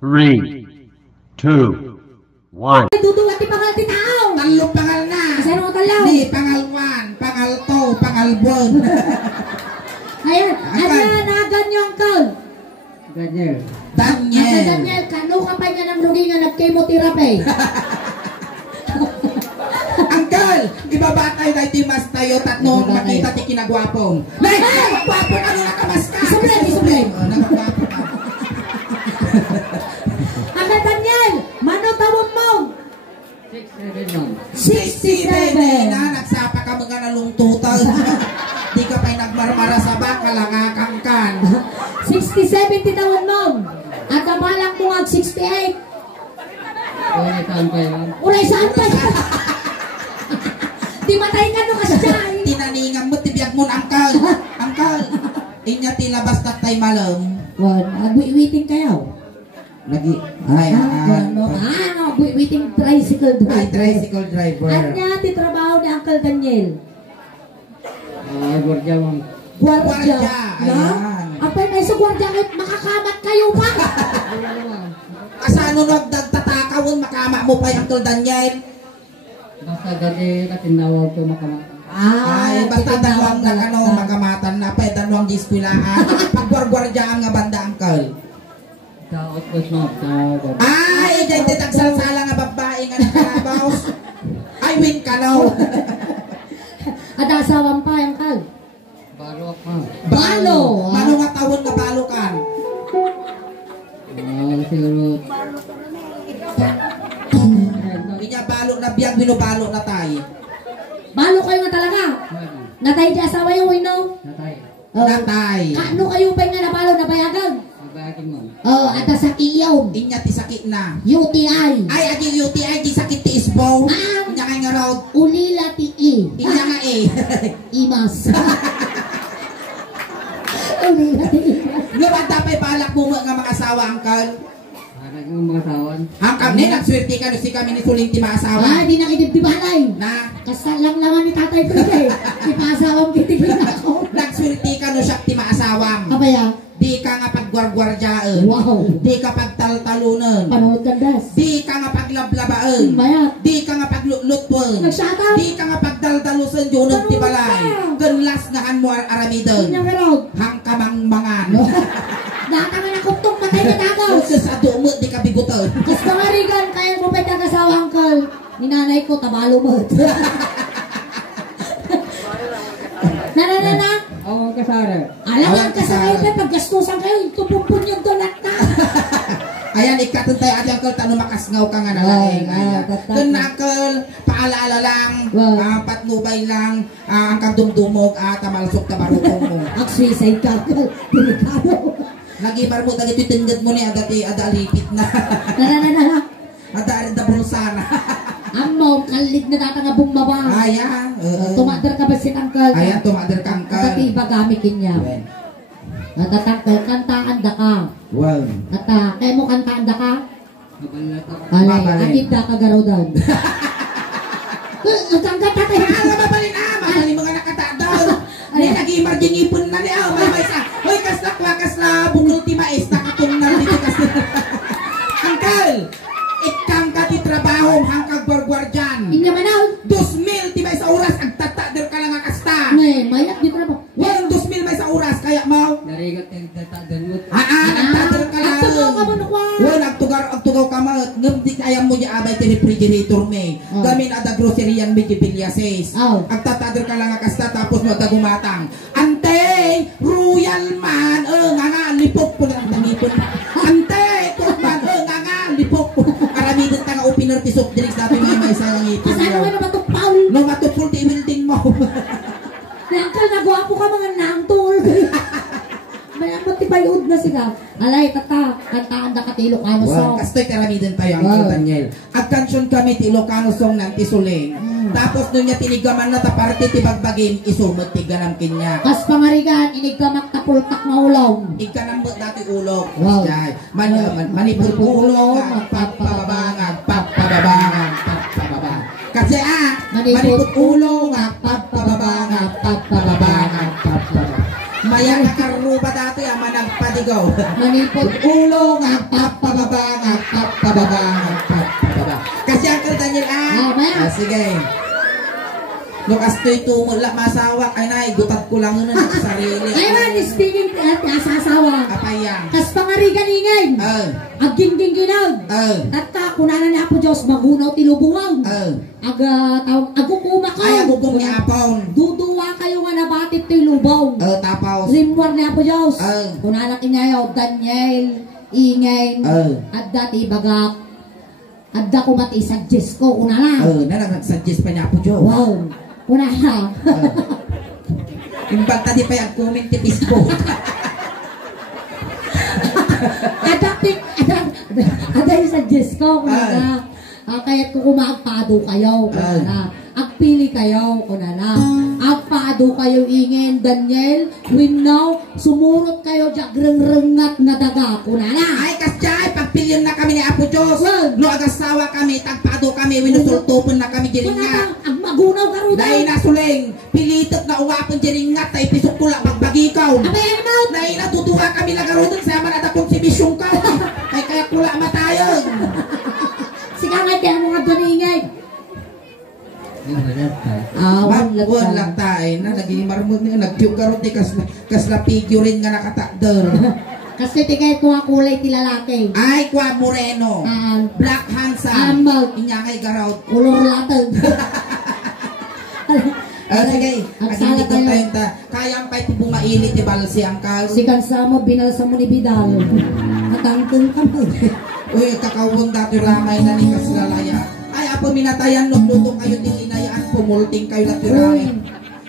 3, 2, 1. Dudungan ti pangal ti tao. Talo pangal na. Kasi ano talaw? Di, pangal 1, pangal 2, pangal 1. Ayan, ayan na ganyan uncle. Daniel. Daniel. Uncle Daniel, kano ka pa niya ng lugi nga nag-chemotherapy? Uncle, ibaba tayo dahil timas tayo tatno makita ti kinagwapong. Nay, nagwapo ka nung nakamaska. Isublay. Nagwapo ka. Uncle Daniel, mano tawag mo? 67 na, nagsapa ka mga nalungtutal. Di ka pa'y nagmarmara sa baka, langakangkan. 67 titawag mo. At kabalang mo ang 68. Uray saan pa yun? Uray saan pa yun? Di matay ka no kasi siya. Tinaningan mo, tibiyag mo na, Uncle. Uncle, inya tilabas na tayo malam. Agwi-witing kayo. Lagi, ay, Agwi-witing tricycle ay, driver. tricycle driver. At niya, titrabaho ni Uncle Daniel. Gwardiya mo. Gwardiya. Ayan. Na? Apay may sa gwardiya kayo, makakamat kayo pa. Kasano nagtatakawan, makama mo pa yung Uncle Daniel? Basta dati katinawag ko makamata. Ay, basta dalawang na magamatan na pa, dalawang diskwilaan. Pagwargwardyaan nga banda, Uncle. Daot ko snob. Ay, dyan titagsala nga babae nga nakarabaw. Ay, win ka no. At asawan pa, Uncle. Baro ako. Balo. Mano nga tawon nga balo kan? Siguro. Inya balo na biyag binubalo na tayo. Balo kayo nga talaga. Natay di asawa yung wino. Natay. Natay. Kano kayo pa nga nabalo na bayagan? Mabayagin mo. At sa iyaw. Inya ti sakit na. UTI. Ay, adi UTI, di sakit ti isbo. Inya kay nga raw. Ulila ti I. Inya nga eh. Imas. Ulila ti Imas. Ngayon tapay balak mo nga mag-asawa, Uncle. Parang yung mga tawan. Hangkam ni, nagswerte ka no si kami ni Suling ti maasawa. Di nakidibdibalay. Na, Kasalang-langan ni Tatay Pride. Di pasawang kitigin ako. nagswerte ka no siya ti maasawang. Abaya. Di ka nga pagwargwardyaan. Wow. Di ka pagtaltalunan. Panood kandas. Di ka nga paglablabaan. Bayat. Di ka nga paglulutpon. Nagsataw. Di ka nga pagdaldalusan yun ti balay. Ganlas nga han mo aramidon. Nyangaraw. Hangkamang mangan. Datangan ako itong patay na tagaw. Sa dumot di ka bigutan. Kas mga rigan, kaya mo pa nag-asawa, Uncle. Ni nanay ko, tabalo mo. Nananana. Ako ang kasara. Alam ang kasakay pa, paggastusan kayo, tupumpun yung dolat na. Ayan, ikatuntay ati Uncle, tano makasngaw ka nga nalaing. Kung Uncle, paalaala lang, patnubay lang, ang kadumdumog, tamalasok tabarutong mo. Mag-suicide ka, Uncle. Delikado. Nagibar mo, dagiti tinggad mo ni agati, adalipit na. Nananana. Ada da bulsa na. Amo, kalig na data nga bumaba. Ayan. Tumadar ka ba si Uncle? Ayan, tumadar ka, Uncle. At iba gamitin niya. Natatangkal, kantaan da ka. Well. At kaya mo kantaan da ka? Mabalat ako. Alay, atid da ka garodan. Ang kangkat tatay. Mabalin mabalin mga nakatadaw. Ay, nag-emerging ipon na niya. May sa. Hoy, kas na bungol ti mais, nakatong na dito kasi. Uncle, ikang ka ti trabaho, hangkag gwargwardyan. Inya manaw. 2,000 ti may sa oras, agtatader ka lang kasta. Ngay, mayak di trabaho. Well, 2,000 may sa oras, kaya mo. Narigat yung datadanot. Nagtader ka lang. Agtugaw ka mo nukwa. Well, agtugaw ka mo. Ngam di kaya mo niya abay ti refrigerator me. Gamin ada grocery yan, bigibilya says. Agtatader ka lang kasta, tapos mo dagumatang. Ante, royal man, nga lipok po na nangipon. Ante, man, nga lipok po. Aramidot ka nga opener ti soft drinks natin may isa ng ipin. Kasano ka na matupal? No, matupul ti building mo. Uncle, nagwapo ka mga nangtol. May matipayod na siya. Alay, kantaan da ka ti Ilocano song. Kastoy karamidon tayo, Uncle Daniel. At kansyon kami ti Ilocano song ng Tisuling. Tapos nun niya tinigaman na taparte ti bagbagim, isumot ti ganam kinya. Kas pangarigan, inigkamak tapultak na ulong. Ikanam mo dati ulog. Wow. Manipulpulong, agpapababang, agpapababang. Kasi manipulpulong, agpapababang. Maya nakaruba dati, manag nagpadigaw. Manipod ulo, Pababa, pababa. Kasi Uncle Daniel maya. sige. Lukas to'y tumula masawa ay nay, gutat ko lang nun ang sarili. Ay man, speaking at asasawa. Kapayang. Kas pangarigan ingay. Aging-ging ginag. Tatta, kunanan ni Apo Diyos, magunaw tilubungang. Agukuma ko. Ay, agugong ni Apon. Duduwa kayo nga nabatit tilubong. Tapos. Limwar ni Apo Diyos. Kunanan kinyayaw, Daniel, ingay. At dati bagak. Adda ko mati suggest ko, kunana. Nag-suggest pa niya Apo Diyos. Wow. Kunana. Yung bata di pa yung comment ni Facebook. Ada yung suggest ko, kunana. Kaya't ko kumagpado kayo, kunana. Agpili kayo, kunana. Agpado kayo ingin, Daniel. Winaw, sumurot kayo, jagreng-rengat na daga, kunana. Ay, kasyay, pagpilihan na kami ni Apo Diyos. No, agasawa kami, tagpado kami, winusultupon na kami jiringat. Ang magunaw ka rin. Dahil nasuling, pilitot na uwapon jiringat, ay pisok tula, magbagikaw. Abay, ano mo? Dahil natutuwa kami lagarudan, sa man at akong sibisyong ka. Ay, kaya kula matayon. Sige nga, di mo nga doon ingay. Wala lang tayo na, naging marmot niya, nag-piugarot ni kasla figure nga nakatakder. Kasi tingay ko ang kulay ti lalaki. Ay, kwa moreno. Black handsome. Inyangay garawt. Ulor latag. Sige, aging dito tayo kaya ang pa'y bumainit ni Balsi ang kal. Si Kansamo, binalsa mo ni Vidal. Matangtong ka mo. Uy, kakawang dati ramay na ni kaslalaya. Ay, apo minatayan, luto kayo din inayaan, pumulting kayo na tiramay.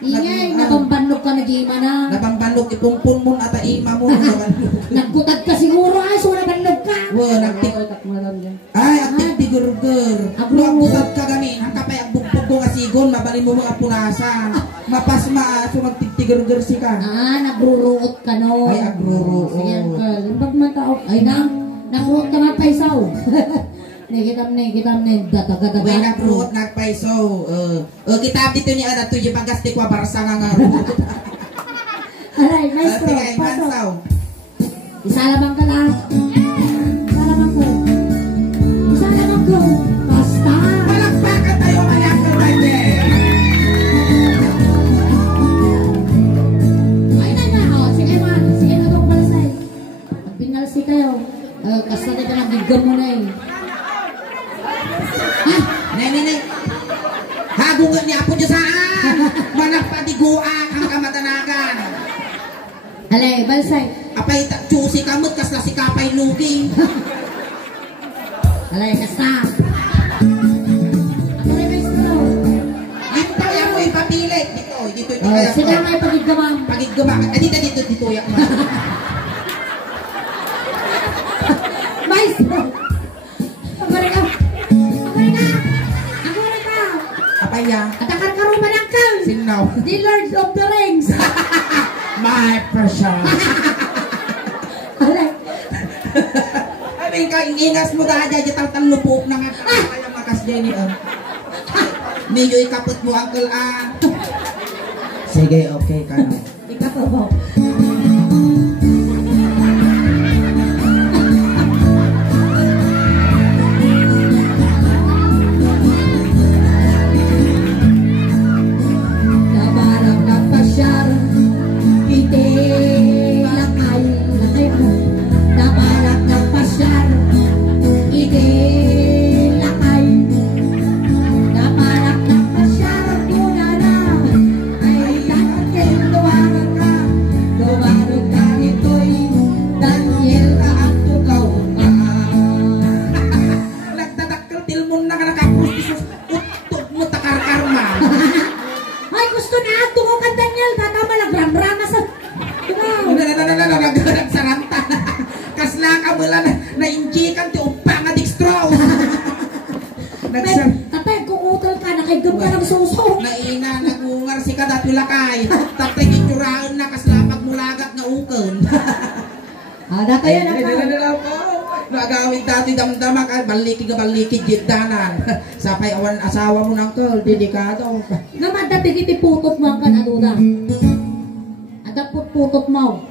Ingay, nabambanlog ka nag-iima na. Nabambanlog, ipungpun mo at ima mo. Nagkutad ka siguro, ay, so nabanlog ka. Ay, aktik tigurgur. Nagkutad ka gamin, ang kapay agbugpog ko nga sigon, mabalin mo mga punasan. Mapasma, so magtigurgur si ka. Nagruruot ka no. Ay, agruruot. Sige, Uncle. Pag mataok, ay nagruruot ka magpaisaw. Negitam dataga-daga. Way nagruot nagpaiso. Kita dito ni ada tuyo pagasti kwa barsa nga nga. Alay, maestro, pasok. Isalamang ka lang. Isalamang ko. Isalamang ko. Basta. Palakpakan tayo mga kapatid. Ay na. Sige man. Sige na itong palasay. Magbinalsi kayo. Kasi na ka nagigam mo na eh. Nene. Hagungan ni Apo Diyosaan. Managpadiguan ang kamatanagan. Alay, balsay. Apay chusi kamot kasla si kapay lugi. Alay, kasta. Ako rin, maestro. Dito kaya mo ipapili. Dito kaya. Sige may pagiggamang. Pagiggamang. Dito yak mo. Maestro. Ako rin ka. Apaya. At akar karuman ang kal. Sinaw. The Lord of the Rings. My precious. Alay. I mean, ingas mo dahil dyan tang lupok na nga kaya makas dyan niya. Medyo ikapot mo, Uncle Sige, okay ka na. Ikapot mo. Balikid jiddanan. Sapay awan asawa mo ng Uncle, delikado. Naman dati kiti putot mo ang kanaduda. Ada putot mo.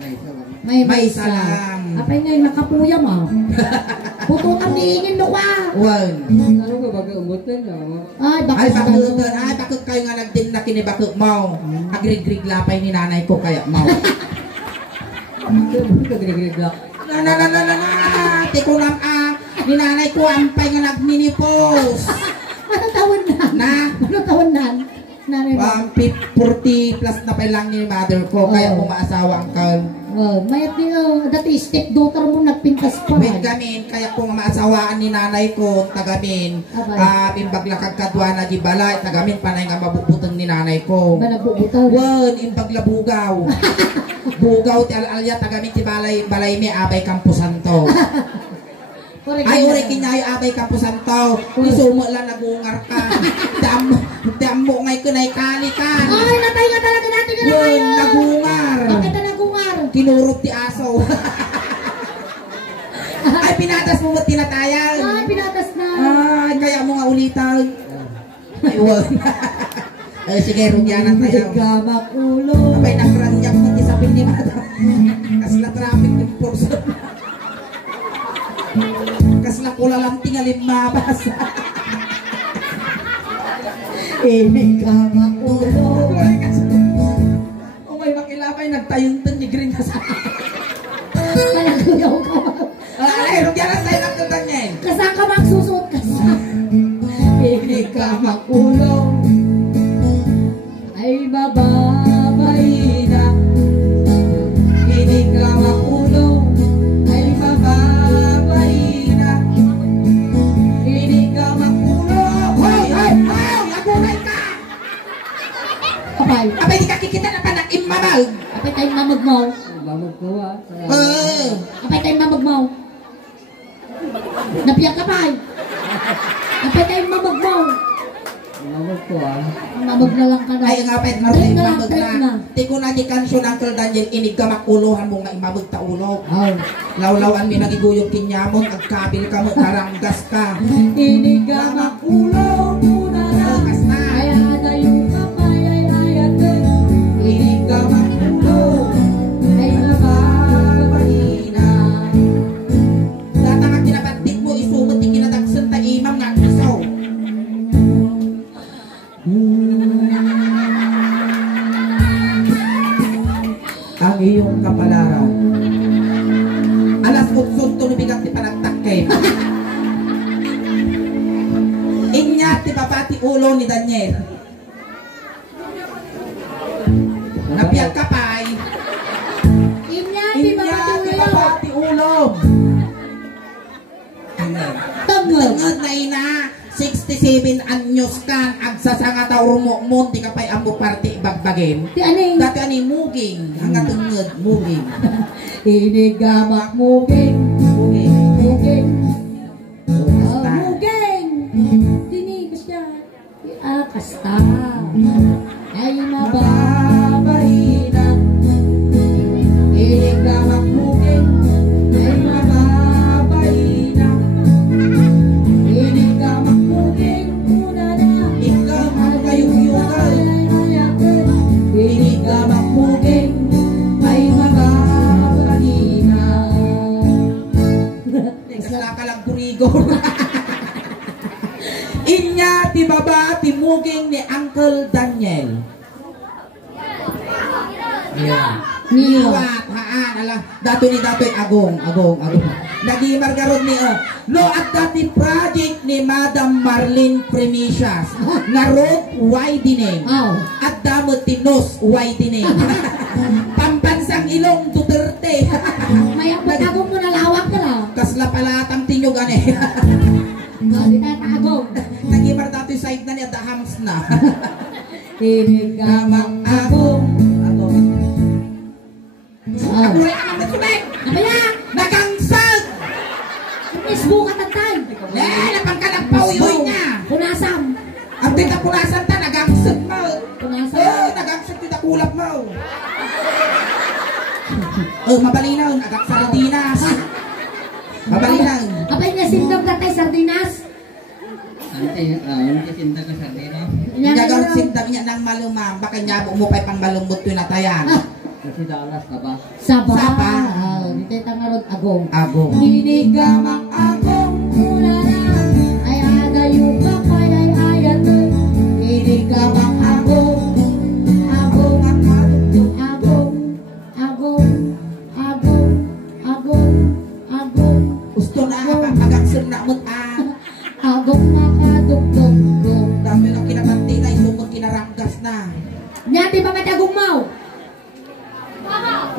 May salam. Apay ngayon nakapuyam ah. Pututan diingin mo ka. Wan. Ano ka baga umutan na? Ay, Ay, bakit bakit kayo nga nagdin na kinibakit mo? Agrig-grig lapay ni nanay ko kaya mo. Kagrig-grig lang. Na. Tiko lang ni nanay ko ampay nga nagninipos. Ano taon na? Ano taon na? Nanay mo? 40 plus na pa lang ni mother ko, kaya mo maasawa ang kal. Mayat niyo, dati stepdaughter mo nagpintas pa. Wait gamin, kaya kung maasawaan ni nanay ko, tagamin, imbag lakag kadwa na di balay, tagamin panay nga mabubutang ni nanay ko. Ba nabubutaw? Wan, imbag labugaw. Bugaw ti alalya, tagamin ti balay mi abay Camposanto. Ay, uri kinyayo abay Camposanto. Isumo lang nagungar ka. Damo ngay kunay kali ka. Ay, natay nga talaga natin ka na Wan, kayo. nagungar. Bakit na nagungar? Kinurot ti aso. Ay, pinatas mo mo tinatayan. Ay, pinatas na. Ay, kaya mo nga ulitan. Ayun. Ay, sige, rugyanan tayo. Gamak ulo. Abay, nagranyak mo ti sapin ni madam. Kasla traffic ng porso. Kasla pula lang tingalim mabas. Gamak ulo. O may makilapay, nagtayuntan ni Green na sa... Malaguyaw ka. Ay, rugyanan tayo ng kutang niya. Kasang ka magsusuot ka sa... Gamak ulo. Ay bababay na. Hindi ka makulong. Ay bababay na. Hindi ka makulong. Hoy! Nabuhay ka! Abay, Abay, di ka kikita na pa ng imamag. apay tayong mamagmaw. Bamag ko ah. Apay tayong mamagmaw. Napiyak ka pa. Apay tayong mamagmaw. Bamag ko ah. Mamag na lang ka na. Ay, nga pa, Trip maruling na lang, mamag trip na. na. Tiko na di kansyon, Uncle Daniel, inig ka makuluhan mo nga imamag taulog. Oh. Lawlawan mi nagiguyong kinyamon, agkabil ka mo, naranggas ka. Iniga makulong muna lang. Kas na. Kaya na yung kapay ay ayat din. Inig ka makulong. Ay nababay na. Data nga kinabantik mo, isumot yung kinadagsan ta imam nga isaw. Ang iyong kapalaran. Alas 8 tunubigat ti panagtakay. Inya ti papati ulo ni Daniel. Napiyag kapay. Inya, di ba Inya ti matuloy? papati ulo. Tangod. Tungod na ina, 67 anyos kan, agsasanga taur mo, munti ka pa'y ambo party bagbagin. Di aning. Dati ani muging, hanga tungod, muging. Inigamak muging. Muging. Muging. Kasta. Muging. Dini, kasta. Kasta. Ay mababay na. Inigamak muging. Ay mababay na. Inigamak muging. Muna na. Ikaw ang kayuyugan, Inigamak muging. Ay mababay na. kasla ka lang purigo. Inya ti baba ti muging ni Uncle Daniel. Yeah. Niwat haan ala dato ni datoy agong. Nagi margaron ni no at dati project ni Madam Marlene Premicias nga road widening Oh. at damot ti nose widening. Pambansang Ilong Duterte. Maya magagong mo na lawak ka na. Kasla palatang tinyog ane. Hindi tayo paagong. Nagi mar datoy side na ni at hams na. Inigamang Agong. Oh. Uy, ang nagsumek! Napaya! Nagangsag! Facebook at tantay. Napang ka nagpauyoy niya! Punasam. Ang titapulasan ta, nagangsag mo! Punasam. Nagangsag titakulap mo! Mabalinaw, nagak sardinas! Mabalinaw! Apay nga sindog tatay sardinas. Ante tinta ka sa dino. Nagangsig dami niya ng malumang, baka niya mo pa'y pang malumbot yun natayan. Kasi dalas na ba? Saba. Saba. Dito tangarod agong. Agong. Inigamang agong ulala. Ay adayo ka kay ay ayat. Inigamang agong. Agong. Agong. Agong. Agong. Agong. Agong. Gusto na pagagsun na mo Agong nakadugdog. dami lang kinakanti na isumot kinaranggas na. Nyati ba matagong mau?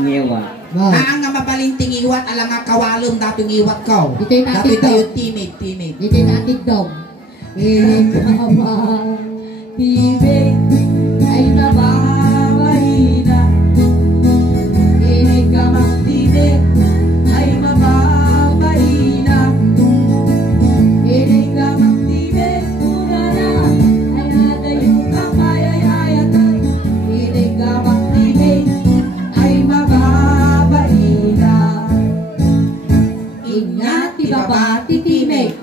Ngewa. Ang nga mabalinting iwat alang nga kawalom datong iwat ko. Ito'y Dati natin tayo daw. timid. Dito natin daw. Ikamang tibig ay nababay na. Ikamang tibig ay mababay na. Ikamang tibig muna na. Ay adayo ka kay ay ayatan. Ikamang tibig ay mababay na. Ingat ibaba titimig.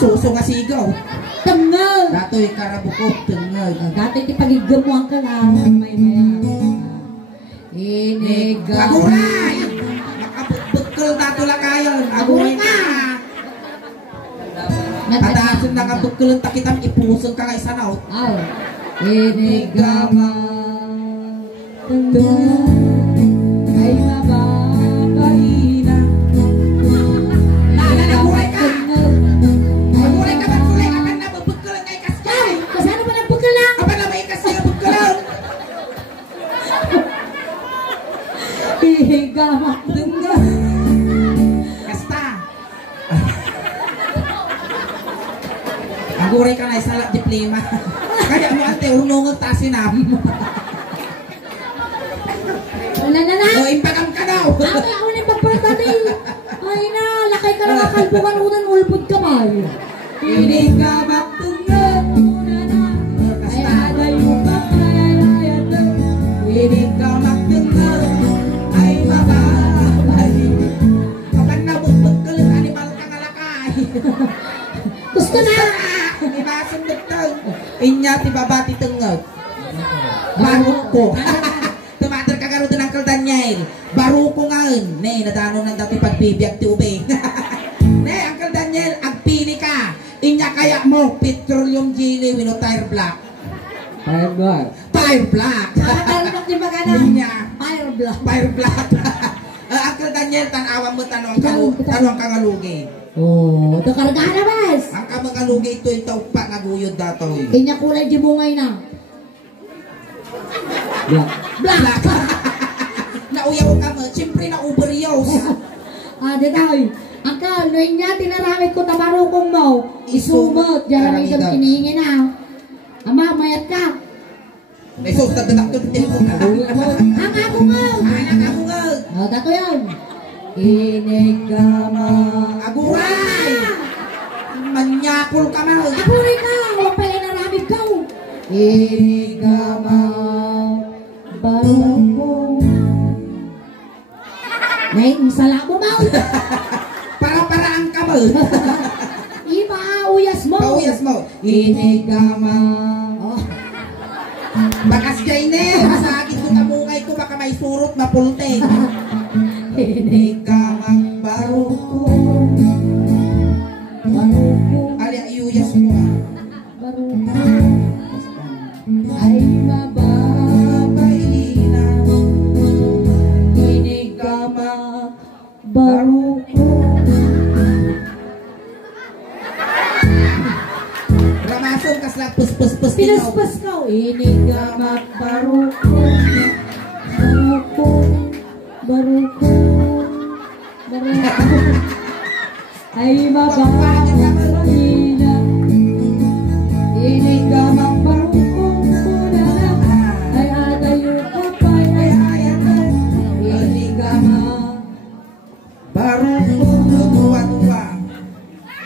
Suso nga sigaw. Tengah. Dato'y karabukok tengag. Dati ti pagigamuan ka lang. May maya. Iniga. Aguray! Nakabukbukol dato lang kayo. Aguray ka! Tatasin na kabukol ang takitan ipusong ka kay sanaw. Aw. Inigama. Tengah. Ay mababay na. Aguray ka! Tengah. Aguray ka ba't kulay? Apan na bukol ang kay kaskay. Kasano ba nagpagka lang? Apan na may kasi ang bukol. Inigama. Tengah. Kasta. Aguray ka na isalat diplima. Kaya mo ate, unong ang tasinam. Nanana. O, impagam ka daw. Ate, ako na pagpatali. Ay na, lakay ka lang kalbukan unan ulpod ka ba? Inigama. Tengah. Unana. Ay adayo ka kay ayatan. Inigama tengah. Ay mababay. Apan na bukbukol ang animal ka nga lakay. Gusto na. Ibasan dagdag. Inya ti babati tengag. Baruk ko. Tumater ka garo ng Daniel. Baruk ko ngayon. Ne, nadano ng dati pagbibiyag ti ube. Ne, Uncle Daniel, agpili ka. Inya kaya mo, petroleum jelly wino tire black. Fire blood. Tire black. Nakakalunok di ba ka na? Inya. Fire block. Fire black. Uncle Daniel, tanawa mo tanong kangalugi. Oh, ito karga na bas. Ang kamangalugi ito yung taupa naguyod datoy. Inya kulay di bungay na. Black. Black. Nauyaw ka mo. Siyempre na-uberyaw. Detoy. Angkal, no inya tinaramit ko tamarukong mo. Isumot. Diyan may itong tinihingin na. Ama, mayat ka. May sus, nagdadakto ng telepon ka. Ang ako nga. Ay, nakabungag. Dato yan. Inigama. Aguray! Manyakol ka mo. Ako rin ka. Huwag pala naramit ka. Inigama. Barukong. Nay, sala mo ba? Para-paraan ka mo. Iba, uyas mo. Pauyas mo. Inigama. Oh. Bakas jay ne. Masakit ko tamungay ko. Baka may surot mapulte. Inigamang barukong. Barukong. Ali, ayuyas mo ah. Barukong. Ay mababay na. Inigama. Barukong. Ramason kas lang pus-pus-pus. Pinaspas ka. Inigama. Barukong. Barukong. Barukong. Barukong. Ay mababay na. Inigama. Barukong. Muna na. Ay adayo ka pa. Ay ayatan. Inigama. Barukong. Tuwa-tuwa.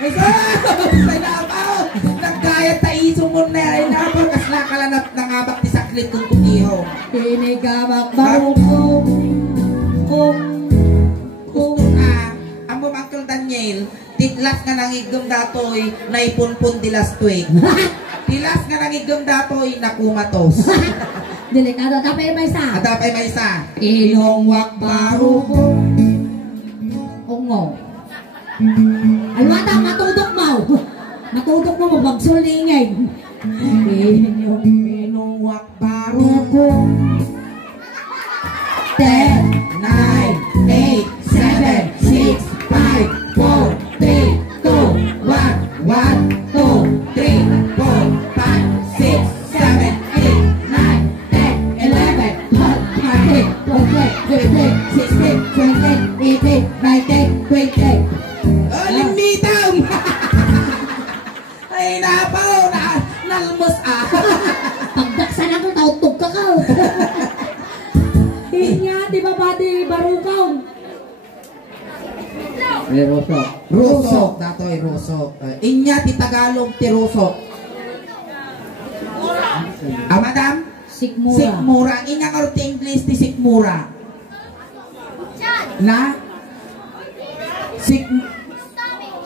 Ay, say nabaw. Nagkaya taiso mo na. Ay, nabaw. Kas nakalanap ng abak ni saklit kong kukiho. Inigama. Barukong. Kung Amo Uncle Daniel, titlas nga nangigom datoy na ipunpun dilas tuig. Tilas nga nangigam datoy nakumatos. Delikado. Tapay may isa. Atapay may isa. Ilong wakbaro ko. Ungo. Alwata, matudok mo. Matudok mo, mabagsulingin. Ilong wakbaro ko. 10, 9, 8, 7, 6, 5, 4, 3, 2, 1, 1, 2, 3, 4, 5, 6, 7, 8, 9, 10, 11, 12, 13, 14, 15, 16, 17, 18, 19, 20. Limitam! Ay, napaw! Nalmos pagdaksan ako, tautog ka ka. Inya, di ba ba di barukaw? Rosok. Rusok. Datoy rusok. Inya ti Tagalog ti rusok. Madam? Sikmura. Sikmura. Inya nga ti English ti sikmura. Na?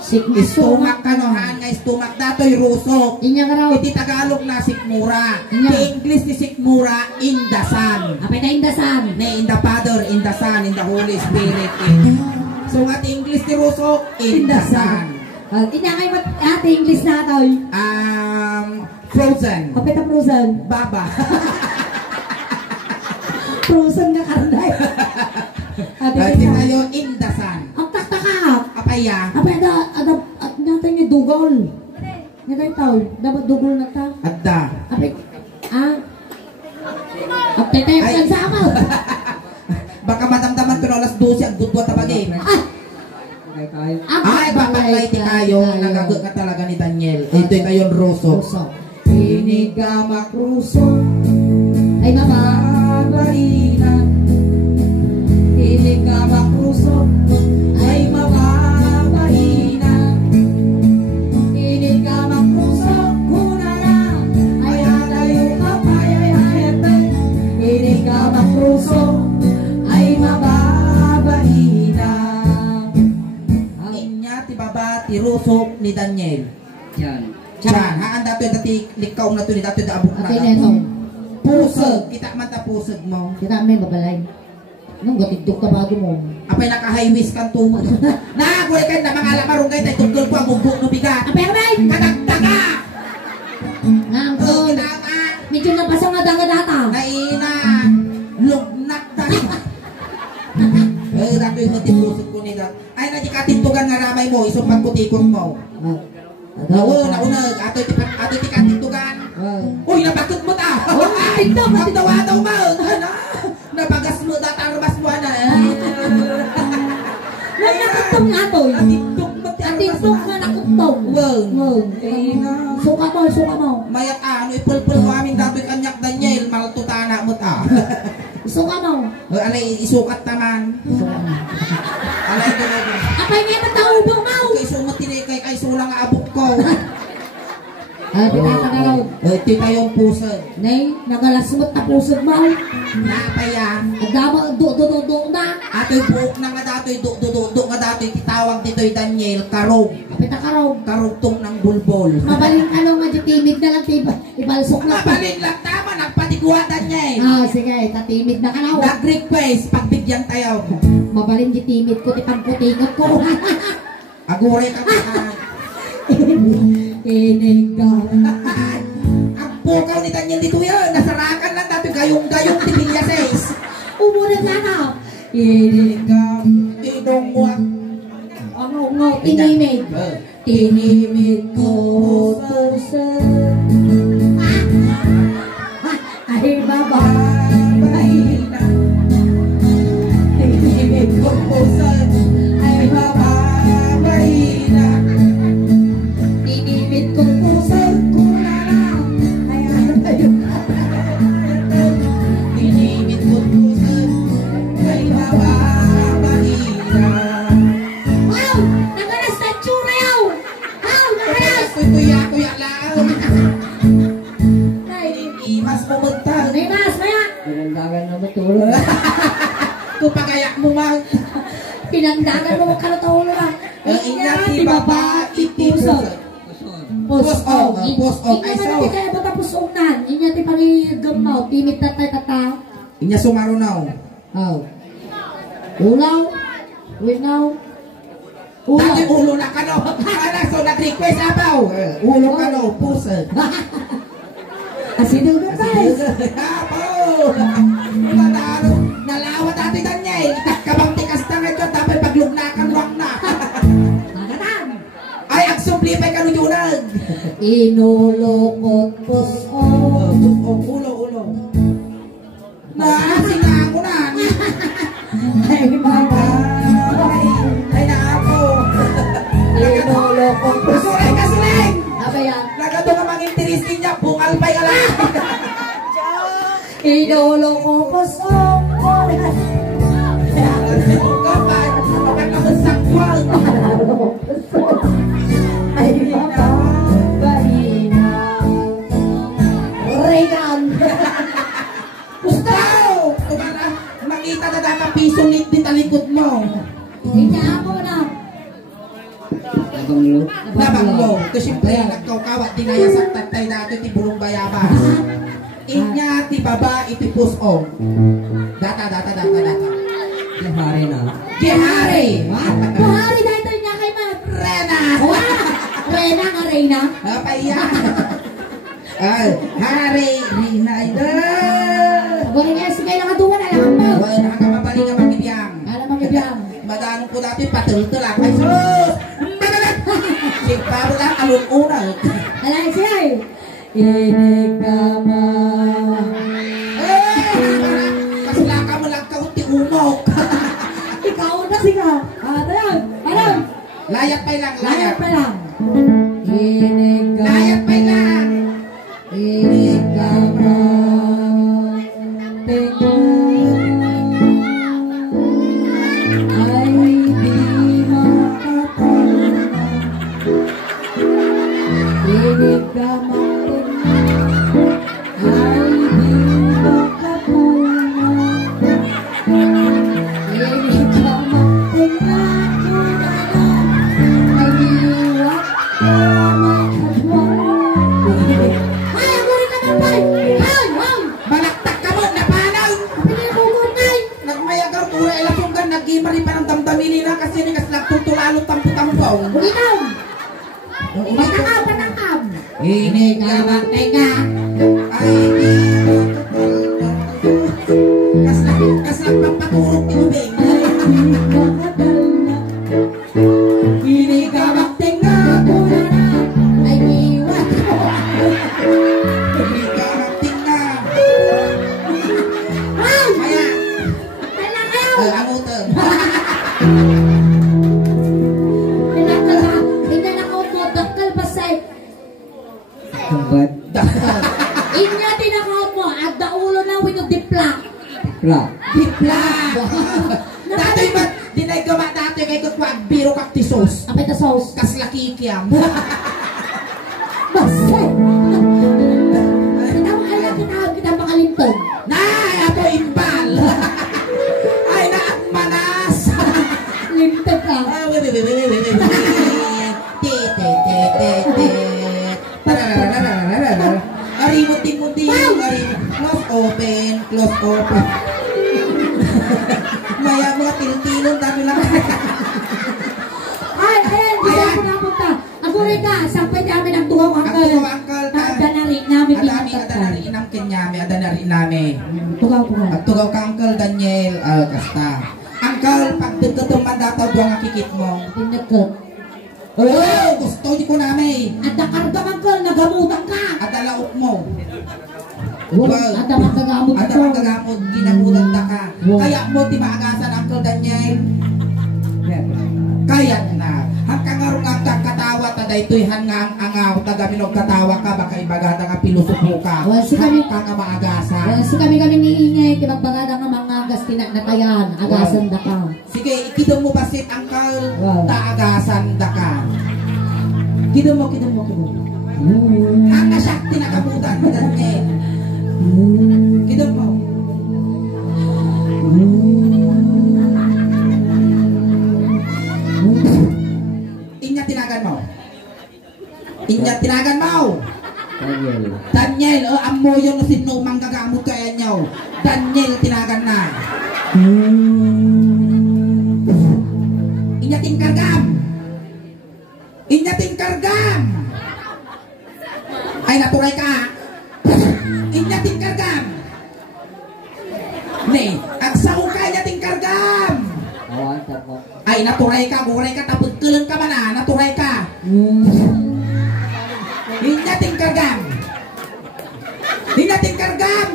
Istumak ka no, haan nga istumak. Datoy rusok. Inya ka raw. Iti Tagalog na sikmura. Inya. Ti English ti sikmura, in the sun. Apay na indasan. In the Father, in the Son, in the Holy Spirit. So at English ti rusok, in the sun. Inya kayo ate English na ito. Frozen. Apay na frozen. Baba. Frozen na karnay. Ati tayo, in the sun. Ang taktakap. Apaya. Apay natin yung dugol. Nga tayo tao. Dapat dugol na ta. Adda. Apay. Apay tayo Ay. sa ako. Baka matamdaman ko na alas 12 ang gudwa tabagay. Ay, batalay ti kayo. Nagagot ka talaga ni Daniel. Ito yung kayon rusok. Inigamak rusok. Ay mama. Marina. Inigamak rusok. Ay mababaina. Inigamak rusok. Kunara. Ay atayo kapay ay hayate. Inigamak rusok. Ay mababaina. Inya ti baba ti rusok ni Daniel. Yan. Diyan, haan dato yung dati likaw na to ni dato yung abok na. Apay na ito. Pusag. Kita man ta pusag mo. Kita may babalay. Nung gatidok ka bago mo. Apay naka-highways kan tumo. Nakakulit kayo na mga alamarungay tayo tungkol ko ang umbok no bigat. Apay ka bay! Katagtaga! Nangkol. Kinama! Medyo napasang nga data. Naina! Lugnak tayo! Dato yung matipusag ko nila. Ay, nadikatintugan nga ramay mo, isang pagkutikon mo. Oo, naunag. Ato ti katintugan. Uy, napakot mo ta! TikTok! Nagtawa-taw mo! Nabagas mo ta, tarabas mo na. Nakutong nga to. TikTok mo, TikTok nga nakutong. Wow. Suka mo. Mayat ano, ipulpul mo amin dato yung kanyak Daniel, maltutana mo ta. Suka mo. Alay, isukat naman. Alay, dalawa. Apay nga mataubo mo. Kay sumatinay kay sulang abok ko. Pinatagalaw. Ito tayong pusod. Nay, nagalasmot na pusod mo. Napaya. At dama, do na. Ato'y buhok na nga dato'y do nga dato'y titawag dito'y Daniel, karog. Apit na karaw. Karugtong ng bulbol. Mabaling ano nga di timid na lang, ibalsok na. Mabalin lang tama, nagpatiguan Daniel. Sige, tatimid na karaw. Nag-request, pagbigyan tayo. Mabaling di timid ko, tipagputingot ko. Agure ka ka. Inigang. Ang pukaw ni Daniel dito yan. Nasarakan lang dato'y gayong-gayong ti Villases. Umunod na na. Inigang, inungwak. Ano nga, tinimid. Tinimid ko to sa... Ay, babae na. Tinimid ko to sa... Ay, babae na. Tinimid ko to sa... Kunara. Ay, ano tayo? Tinimid ko to sa... Ay, babae na. Wow! Nagalas na tsura yaw! Wow! Nagalas! Kuya lang. Nay, Imas pumunta. Nay, mas, maya! Pinandagan na matulog. Kupagayak mo man. Pinandagan mo ka na taulo na. Ang ina ti baba iti pusod. O Pusong. Pusong. Ay, Inya so. man ti kaya bata pusongnan. Inya ti pangigamaw. Timit tatay tata. Inya sumarunaw. Oh. Ulaw. Winaw. Dati Ulaw. ulo na ka no. Ano, so nag-request abaw. Ulo ka no, puso. Asidog ka guys. Abaw. Nalawa dati danyay. Itakabang tikas na ngayon. Tapos paglugnakan wang na. Magatan. Ay, ang sublibay ka nuyunag. Inulokot pusong. Ulo. Sinango na. Ay, mga. Ay, naako. Inulokot pusong. Kasuling! Apa yan? Nagato nga mag-interesting niya. Bungal pa'y ala. Inulokot pusong. Kapag nakasakwal. Ay, mga. Bahina. Regan. Gusto! Makita na dapat piso lit din talikod mo. Inya ako na. Nabanglo. Nabanglo. Kasi siyempre, nagkawkawat din ngayon sa tatay natin ti bulong bayabas. Inya ti baba iti pusong. Data. Hari na. Gihari! Buhari na ito niya kay Mat. Rena! Rena nga Reyna. Apa yan? Ay, hari! Rina! Buhay niya sige nakatungan alam mo. Wala nakakababali nga magibiyang. Alam mo bigyan. Madanong ko dati patul-tul ako. Ay, sus! Si Pablo lang alun-unang. Alay siya eh. Inigama. Kasla ka mo lang kaunti umok. Ikaw na siya. Alam. Layat pa lang, Layat layat. pa lang. Inigama. Layat pa lang. Inigama. Ay di makapagod. Inigama. Ay di makapagod. Inigama. Ay iwak. Ay, ako rin ka ng bay! Ay! Malaktak ka mo, napanaw. Pinibugod na eh! Nagmayagar ko na ilasunggan, nag-imari pa ng damdamili na kasi ni kaslang tutulalo tampu-tampaw. Ikaw! Matakaw, patakam! Inigama, teka. Ay, kaslang papaturok ni Ubeng. Inigama, teka. Ay, iwak! Inigama, teka. Ay! Kaya, Kailan kayo? amutan. Pinanakaw mo, dakal pasay. Kumbat. Inya tinakaw mo, at daulo na wino dipla. Pra. Dipla. Dati ba, dinagawa dati kay kukwag biro kaktisos. Apay ta sauce. Kaslaki kiyam. Basay! Kinawag kita makalintog. Nay, ato imbal. Ay, naakmanas. Lintog ka. Arimuti-muti. Close open. Maya mga tiltilon dami lang. Ay, ayan, di Ayan. ko napunta. Ako rin ka, sampay namin ang tuhaw Ang angkal. tuhaw angkal, Nagdanari namin Adami adanari inam kenyami adanari nami. Tuhaw. At tugaw ka Uncle Daniel kasta. Uncle, pag tutuman dataw buwang akikit mo. Pinagkat. Oh, gusto di ko nami. At nakarga angkal, nagamutan ka. At alaot mo. At magagamot At ko. ang gagamot, ginagulat na ka. Wow. Kaya mo ti maagasan Uncle Daniel. Kaya na. Hanggang nga nga katawa ta daytoy han nga ang angaw tagaminog katawa ka baka ibagada nga pilusupo ka. Well, si kami- Hanggang nga maagasan. Well, si kami niingay, tibagbagada nga mga gas tinatayan, agasan da ka. Sige, ikidom mo basit Uncle. Wow. Taagasan da ka. Kidom mo. Ang nasakti na kamutan mo Daniel. Kidom mo. Inya tinagan mo. yun sino manggagamot kaya nyo. Daniel tinagan na. Inyating kargam. Inyating kargam. Ay naturay ka. Inyating kargam. Ne, agsaw ka inyating kargam. Awan ka po. Ay naturay ka, guray ka, tapos kulang ka man na, naturay ka. Inyating kargam. Inyating kargam.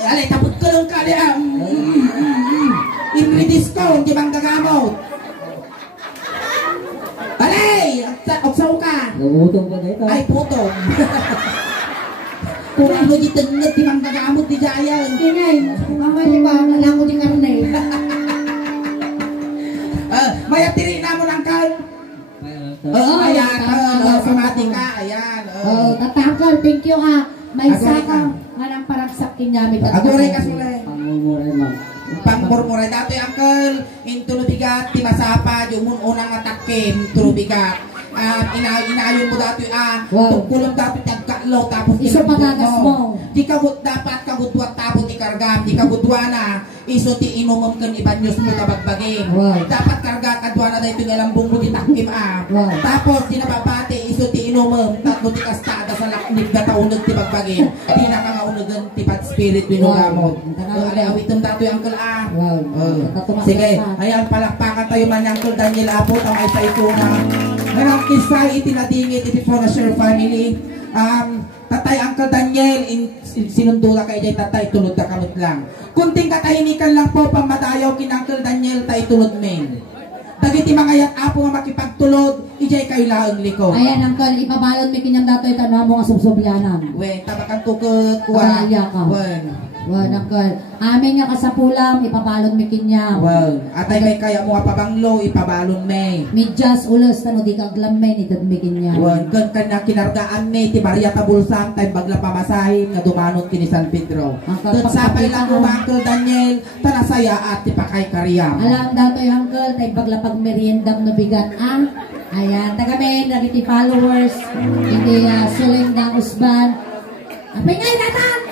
Alay, tapos kulang ka niya. Inridis ko, hindi bang gagamot. Alay, agsaw ka. Gumutong ko dito. Ay, putong. Kung ano di tengit, di bang gagamot di jayan. Ingay, mamay di ba, wala ko di karne. Maya tiri na mo ng kal. Ayan, sumati ka, ayan. Tatakal, thank you ha. May saka, manang paragsak kinyamit. Aguray ka sila. Pangumuray ma'am. Pangmurmuray dati uncle, intulubigat, timasapa, yung unang atakim, tulubigat. Inayon mo dati, tungkulong dati tagkalo, tapos iso pagagas mo. Di kagud dapat kagudwat tapos ikargam, di kagudwana, iso ti inumom kan ibanyos mo tabagbagin. Dapat karga kadwana dahil ito ngalambong mo di takim Tapos di nababati, iso ti inumom, tatlo ti kastada sa laknib na taunag ti bagbagin. Di nakangaunagan ti pad spirit winugamot. Awitom dati uncle Sige, ayan palakpakan tayo man uncle Daniel Apo, tamay sa ito na. Ngayon kisay itinadingit iti for the share family. Tatay Uncle Daniel sinundula kay jay tatay tulod ka kamot lang. Kunting katahimikan lang po pamadayaw kin Uncle Daniel tay tulod men. Dagiti mga yat apo nga makipagtulod ijay kayo laeng liko. Ayan Uncle, ipabalon mi kinyang datoy tanwa mo nga subsobyanan. Wen tabakan tukod kuha. Wen Uncle, amin nga kasapulam ipabalon mi kinyang. Atay may kaya mo pabanglo ipabalon may. Midjas ulos tano di kaglamen itad mi kinyang. Kan kanya kinargaan ni ti Maria Tabulsan tay bagla pamasahin nga dumanon kini San Pedro. Tut sapay lang Uncle Daniel tanasaya at ti pakay kariyam. Alam datoy Uncle tay bagla pag meriendam na bigan Ayan, tagamin, nariti followers, hindi suling ng usban. Apay ngay natang!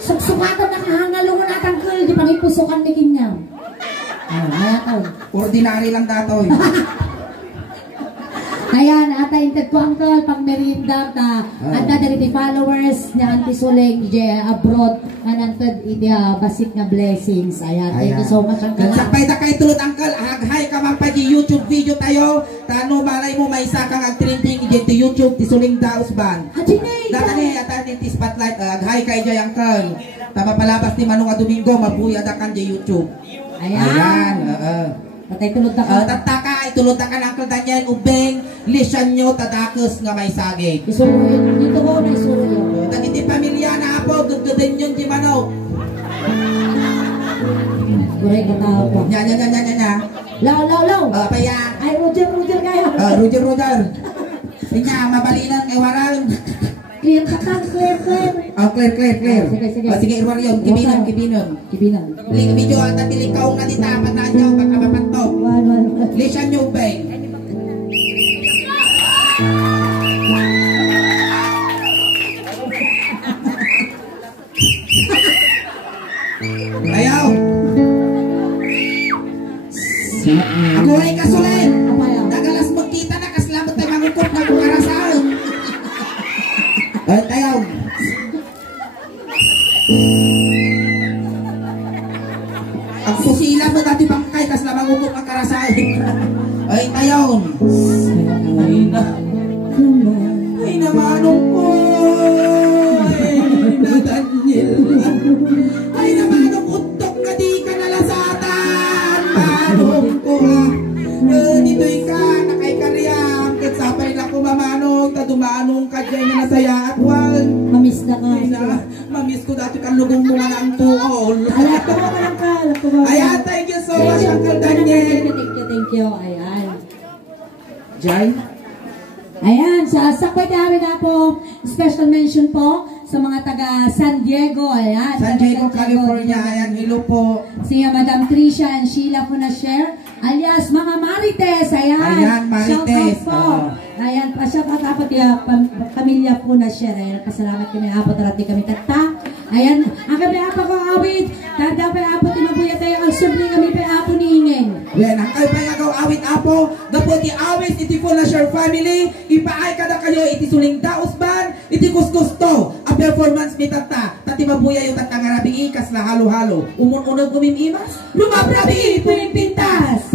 Suksukatan na kahangalungan natang kul, di pangipusukan ni kinyam. Ayan ko. Ordinary lang datoy. Ayan, atay inted ko Uncle, pag merienda ta, at nariti followers niya anti suling, di abroad, nanantad iti basic na blessings. Ayan, thank you so much Uncle. Sapay na kay tulad Uncle, haghay ka man pa di YouTube video tayo, tano malay mo may isa kang ag-trending di YouTube, ti suling daos ban. Datani, atan ti spotlight, haghay kay jay Uncle. Tama palabas ni Manong Domingo, mabuya da kan di YouTube. Ayan, Patay tulod na ka. Tataka, itulod na ka ng Uncle Daniel, ubeng, lisyan nyo, tadakos nga may sagig. Isuruin, dito ko na isuruin. Dagiti pamilya na po, gagawin yun di Manong. Correct na tao po. Nya. Law. Paya. Ay, Roger kayo. Roger. Nya, mabalinan, ewaran. Clear ka tang, clear. Clear. Sige, irwar yun. Kibinon. Video at natilikaw na ditapat na nyo, baka mapatok. Lisyan nyo, beng. Ayaw. Aguray ka sulit. Nagalas magkita na, kaslamot tayo mangukot na kukarasahan. Ayaw. Ang susila mo dati bangkay, kas lamang mangukot ang karasahan. Ay, tayon. Ay, namanong ko. Ay, na Daniel. Ay, namanong utok ka di ka nalasatan. Manong ko ha. Dito'y ka, nakay karyam. Katsapay na ko mamanong. Tadumanong ka dyan na nasaya at wal. Mamiss na ka. Mamiss ko dati kang lugong mo nga na ang tuol. Ayan, thank you so much, Uncle Daniel. Thank you. Ayan. Jai? Ayan, sa sakway namin na po, special mention po sa mga taga San Diego. Ayan. San Diego, California. Ayan, hello po. Si Madam Tricia and Sheila po na share. Alias, mga Marites. Ayan. Ayan, Marites. Shout out po. Ayan, pasya katapat ya, pamilya po na share. Ayan, pasalamat kami apat arati kami tata. Ayan, ang kami apa ko awit. Tanda pa apo timabuya tayo ang subli kami pa apo ni Ingen. Yan, ang kayo pa agaw awit apo. Gaputi awit, iti po na share family. Ipaay ka na kayo, iti suling daos ban, iti kuskusto. Ang performance ni tata. Tati mabuya yung tatang arabing ikas na halo-halo. Umun-unog gumimimas. Lumabrabi po yung pintas.